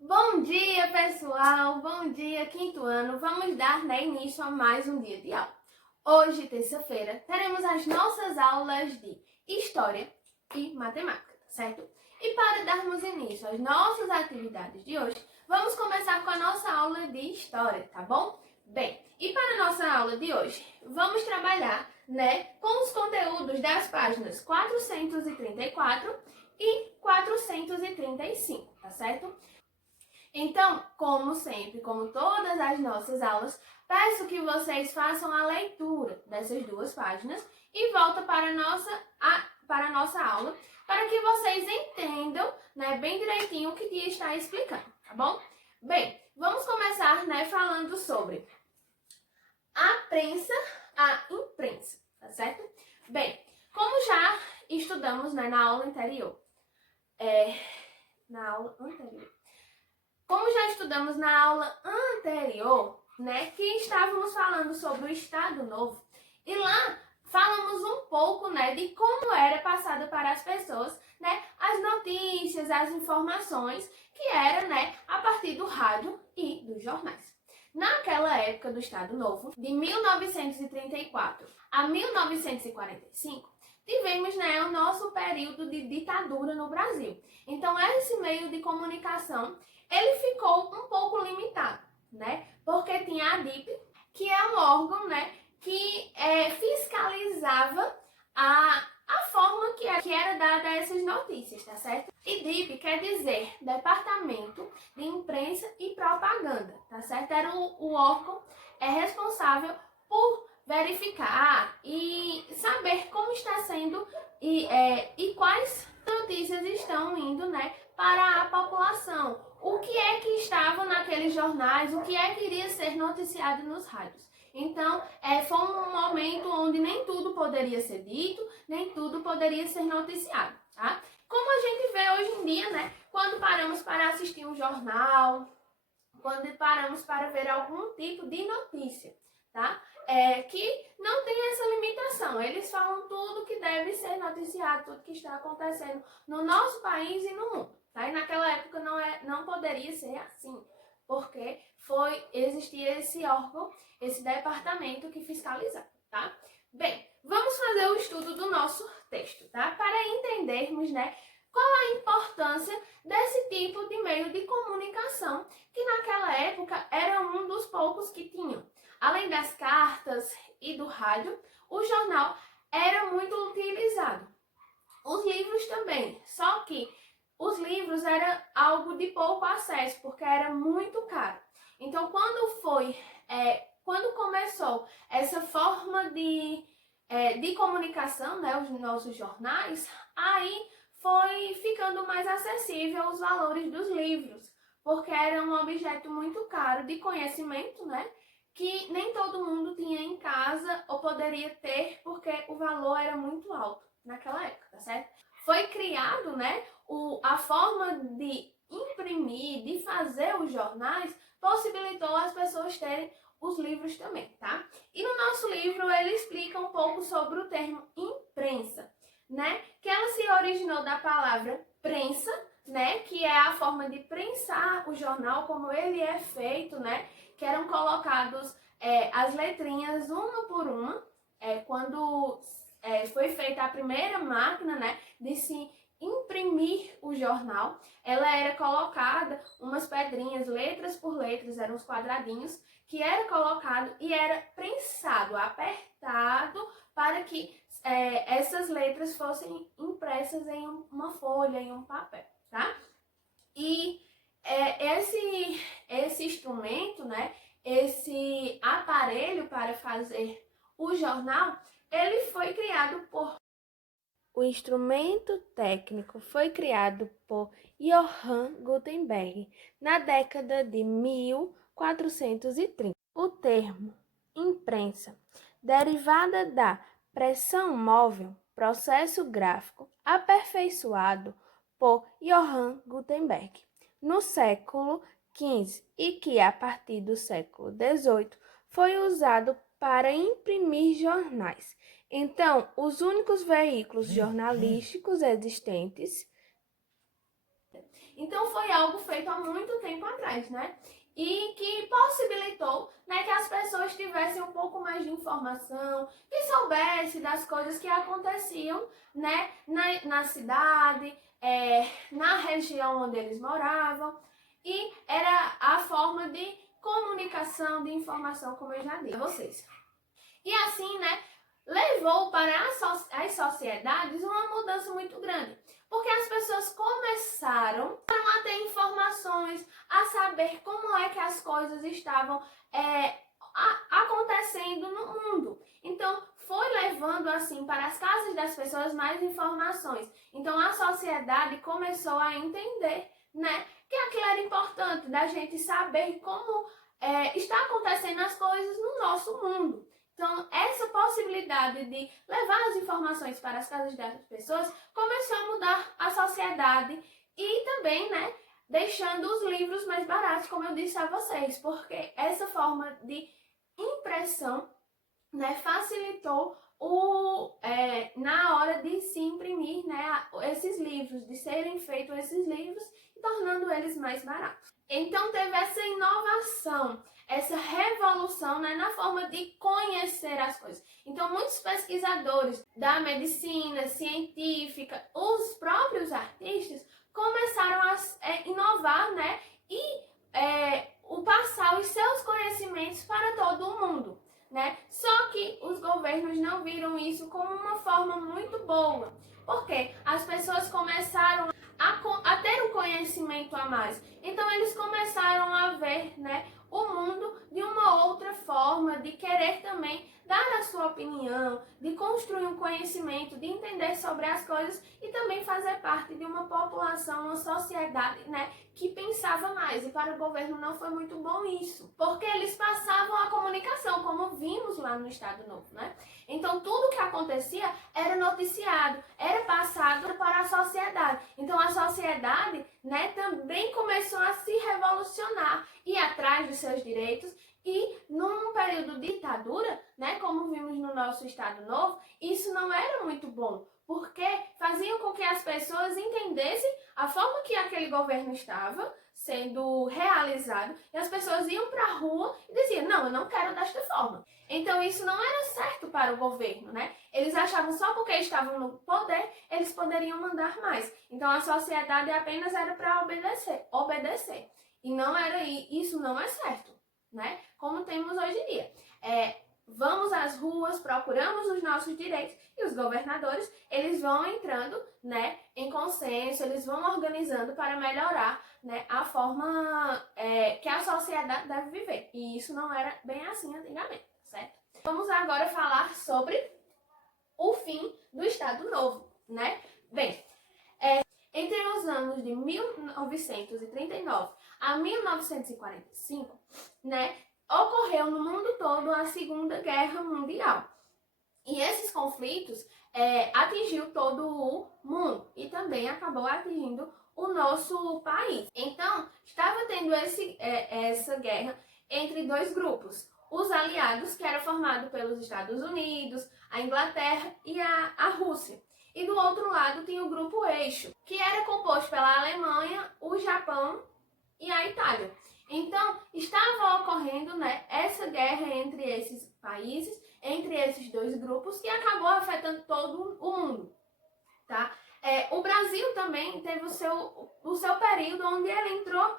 Bom dia, pessoal! Bom dia, quinto ano! Vamos dar início a mais um dia de aula. Hoje, terça-feira, teremos as nossas aulas de História e Matemática, certo? E para darmos início às nossas atividades de hoje, vamos começar com a nossa aula de História, tá bom? Bem, e para a nossa aula de hoje, vamos trabalhar, com os conteúdos das páginas 434 e 435, tá certo? Então, como sempre, como todas as nossas aulas, peço que vocês façam a leitura dessas duas páginas e voltem para a nossa aula, para que vocês entendam, bem direitinho o que Tia está explicando, tá bom? Bem, vamos começar, falando sobre a prensa, a imprensa, tá certo? Bem, como já estudamos, na aula anterior, Como já estudamos na aula anterior, que estávamos falando sobre o Estado Novo, e lá falamos um pouco, de como era passada para as pessoas, as notícias, as informações, que era, a partir do rádio e dos jornais. Naquela época do Estado Novo, de 1934 a 1945, tivemos, o nosso período de ditadura no Brasil. Então, esse meio de comunicação ele ficou um pouco limitado, porque tinha a DIP, que é um órgão, que fiscalizava a forma que era dada essas notícias, tá certo? E DIP quer dizer Departamento de Imprensa e Propaganda, tá certo? Era o órgão responsável por verificar e saber como está sendo e quais notícias estão indo, para a população. O que é que estava naqueles jornais, o que é que iria ser noticiado nos rádios. Então, foi um momento onde nem tudo poderia ser dito, nem tudo poderia ser noticiado, tá? Como a gente vê hoje em dia, quando paramos para assistir um jornal, quando paramos para ver algum tipo de notícia, tá? Que não tem essa limitação. Eles falam tudo que deve ser noticiado, tudo que está acontecendo no nosso país e no mundo. Tá? E naquela época não poderia ser assim, porque existia esse órgão, esse departamento que fiscalizava, tá? Bem, vamos fazer o estudo do nosso texto, tá? Para entendermos, qual a importância desse tipo de meio de comunicação que naquela época era um dos poucos que tinham. Além das cartas e do rádio, o jornal era muito utilizado. Os livros também, só que os livros eram algo de pouco acesso, porque era muito caro. Então, quando começou essa forma de comunicação, os nossos jornais, aí foi ficando mais acessível os valores dos livros, porque era um objeto muito caro de conhecimento, que nem todo mundo tinha em casa ou poderia ter, porque o valor era muito alto naquela época, tá certo? Foi criado, a forma de imprimir, de fazer os jornais, possibilitou as pessoas terem os livros também, tá? E no nosso livro ele explica um pouco sobre o termo imprensa, que ela se originou da palavra prensa, que é a forma de prensar o jornal, como ele é feito, que eram colocados as letrinhas uma por uma, quando foi feita a primeira máquina, de se imprimir o jornal, ela era colocada umas pedrinhas, letras por letras, eram uns quadradinhos, que era colocado e era prensado, apertado, para que essas letras fossem impressas em uma folha, em um papel, tá? E esse instrumento, esse aparelho para fazer o jornal, ele foi criado por... O instrumento técnico foi criado por Johann Gutenberg na década de 1430. O termo imprensa, derivada da pressão móvel, processo gráfico aperfeiçoado por Johann Gutenberg no século XV e que, a partir do século XVIII, foi usado para imprimir jornais. Então, os únicos veículos jornalísticos existentes. Então foi algo feito há muito tempo atrás, né? E que possibilitou, né, que as pessoas tivessem um pouco mais de informação, que soubessem das coisas que aconteciam, né, na cidade, na região onde eles moravam, e era a forma de comunicação, de informação, como eu já disse a vocês. E assim, né, levou para as sociedades uma mudança muito grande, porque as pessoas começaram a ter informações, a saber como é que as coisas estavam acontecendo no mundo. Então, foi levando assim para as casas das pessoas mais informações. Então, a sociedade começou a entender, né, que aquilo era importante, da gente saber como está acontecendo as coisas no nosso mundo. Então, essa possibilidade de levar as informações para as casas das pessoas começou a mudar a sociedade e também, né, deixando os livros mais baratos, como eu disse a vocês, porque essa forma de impressão, né, facilitou na hora de se imprimir, né, esses livros, de serem feitos esses livros e tornando eles mais baratos. Então teve essa inovação, essa revolução, né, na forma de conhecer as coisas. Então muitos pesquisadores da medicina científica, os próprios artistas, começaram a inovar, né, e passar os seus conhecimentos para todo o mundo, né? Só que os governos não viram isso como uma forma muito boa, porque as pessoas começaram a ter um conhecimento a mais. Então eles começaram a ver, né, o mundo de uma outra forma, de querer também dar a sua opinião, de construir um conhecimento, de entender sobre as coisas e também fazer parte de uma população, uma sociedade, né, que pensava mais. E para o governo não foi muito bom isso, porque eles passavam a comunicação, como vimos lá no Estado Novo, né? Então tudo que acontecia era noticiado, era passado para a sociedade. Então a sociedade, né, também começou a se revolucionar, ir atrás dos seus direitos. E num período de ditadura, né, como vimos no nosso Estado Novo, isso não era muito bom, porque faziam com que as pessoas entendessem a forma que aquele governo estava sendo realizado, e as pessoas iam para a rua e diziam, não, eu não quero desta forma. Então isso não era certo para o governo, né? Eles achavam só porque estavam no poder, eles poderiam mandar mais. Então a sociedade apenas era para obedecer. E não era, isso não é certo, né? Como temos hoje em dia. Vamos às ruas, procuramos os nossos direitos e os governadores, eles vão entrando, né, em consenso, eles vão organizando para melhorar, né, a forma que a sociedade deve viver. E isso não era bem assim antigamente, certo? Vamos agora falar sobre o fim do Estado Novo, né? Bem, entre os anos de 1939 a 1945, né, ocorreu no mundo todo a Segunda Guerra Mundial. E esses conflitos atingiu todo o mundo e também acabou atingindo o nosso país. Então, estava tendo essa guerra entre dois grupos. Os aliados, que era formado pelos Estados Unidos, a Inglaterra e a Rússia. E do outro lado tinha o grupo Eixo, que era composto pela Alemanha, o Japão e a Itália. Então, estava ocorrendo, né, essa guerra entre esses países, entre esses dois grupos, que acabou afetando todo o mundo, tá? O Brasil também teve o seu período onde ele entrou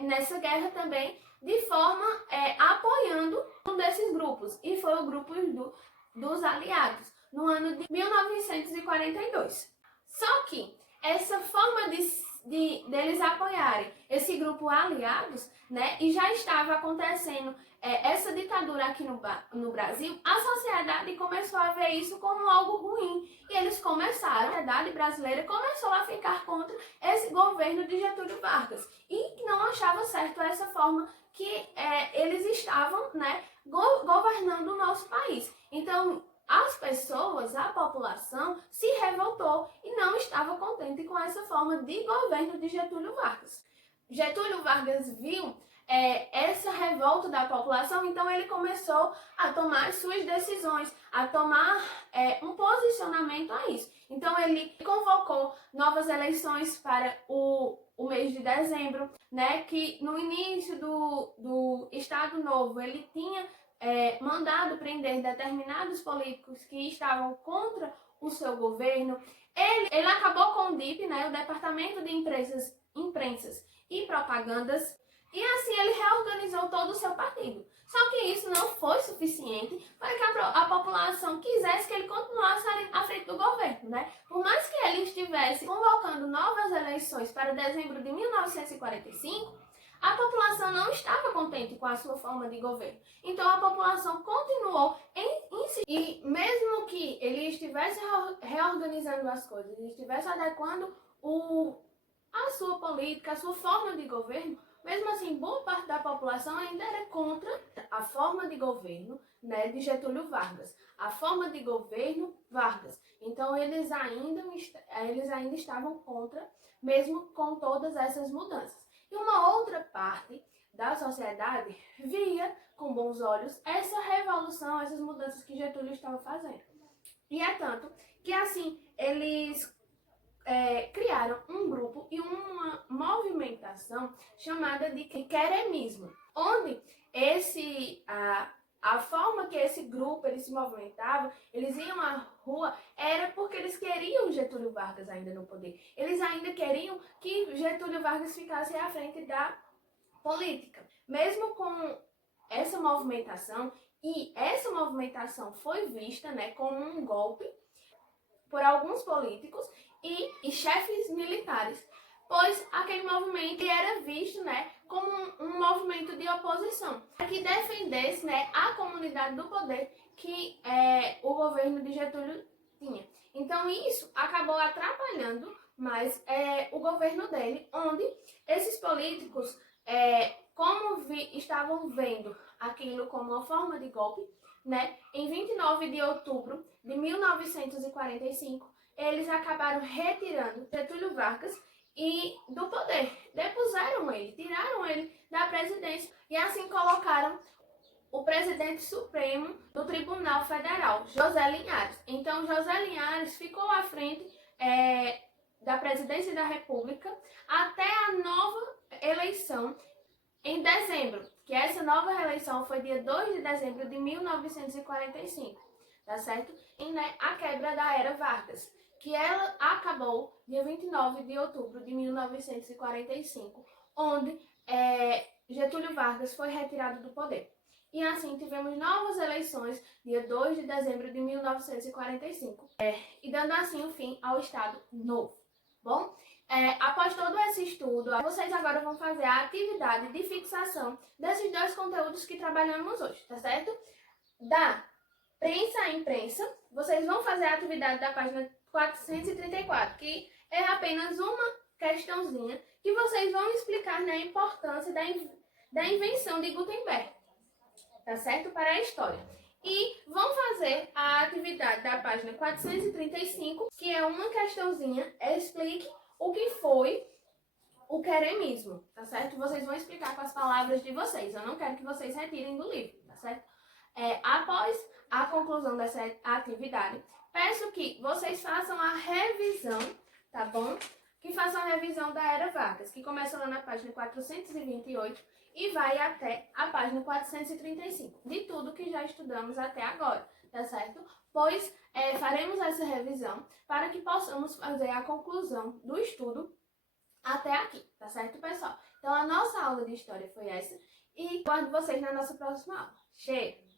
nessa guerra também, de forma apoiando um desses grupos, e foi o grupo dos aliados, no ano de 1942. Só que essa forma deles apoiarem esse grupo aliados, né, e já estava acontecendo essa ditadura aqui no Brasil, a sociedade começou a ver isso como algo ruim. E eles começaram, a sociedade brasileira começou a ficar contra esse governo de Getúlio Vargas. E não achava certo essa forma que eles estavam, né, governando o nosso país. Então, as pessoas, a população, se revoltou e não estava contente com essa forma de governo de Getúlio Vargas. Getúlio Vargas viu essa revolta da população, então ele começou a tomar suas decisões, a tomar um posicionamento a isso. Então ele convocou novas eleições para o o mês de dezembro, né, que no início do Estado Novo ele tinha mandado prender determinados políticos que estavam contra o seu governo. Ele acabou com o DIP, né, o Departamento de Imprensas e Propagandas, e assim ele reorganizou todo o seu partido. Só que isso não foi suficiente para que a população quisesse que ele continuasse à frente do governo, né? Por mais que ele estivesse convocando novas eleições para dezembro de 1945, a população não estava contente com a sua forma de governo. Então a população continuou em si. E mesmo que ele estivesse reorganizando as coisas, ele estivesse adequando a sua política, a sua forma de governo, mesmo assim, boa parte da população ainda era contra a forma de governo, né, de Getúlio Vargas, a forma de governo Vargas. Então, eles ainda estavam contra, mesmo com todas essas mudanças. E uma outra parte da sociedade via com bons olhos essa revolução, essas mudanças que Getúlio estava fazendo. E é tanto que, assim, eles criaram um grupo e uma movimentação chamada de queremismo, onde a forma que esse grupo eles se movimentavam, eles iam à rua, era porque eles queriam Getúlio Vargas ainda no poder. Eles ainda queriam que Getúlio Vargas ficasse à frente da política. Mesmo com essa movimentação, e essa movimentação foi vista, né, como um golpe por alguns políticos e chefes militares, pois aquele movimento era visto, né, como um movimento de oposição, que defendesse, né, a comunidade do poder que o governo de Getúlio tinha. Então isso acabou atrapalhando mais o governo dele, onde esses políticos, como estavam vendo aquilo como uma forma de golpe, né, em 29 de outubro de 1945, eles acabaram retirando Getúlio Vargas e do poder. Depuseram ele, tiraram ele da presidência e assim colocaram o presidente supremo do Tribunal Federal, José Linhares. Então, José Linhares ficou à frente da presidência da República até a nova eleição em dezembro, que essa nova eleição foi dia 2 de dezembro de 1945, tá certo? E a quebra da era Vargas, que ela acabou dia 29 de outubro de 1945, onde Getúlio Vargas foi retirado do poder. E assim tivemos novas eleições dia 2 de dezembro de 1945, e dando assim o fim ao Estado Novo. Bom, após todo esse estudo, vocês agora vão fazer a atividade de fixação desses dois conteúdos que trabalhamos hoje, tá certo? Da prensa à imprensa, vocês vão fazer a atividade da página 434, que é apenas uma questãozinha que vocês vão explicar, né, a importância da invenção de Gutenberg, tá certo? Para a história. E vão fazer a atividade da página 435, que é uma questãozinha, explique o que foi o queremismo, tá certo? Vocês vão explicar com as palavras de vocês, eu não quero que vocês retirem do livro, tá certo? Após a conclusão dessa atividade, peço que vocês façam a revisão, tá bom? Que façam a revisão da Era Vargas, que começa lá na página 428 e vai até a página 435, de tudo que já estudamos até agora, tá certo? Pois faremos essa revisão para que possamos fazer a conclusão do estudo até aqui, tá certo, pessoal? Então, a nossa aula de história foi essa e guardo vocês na nossa próxima aula. Cheiro!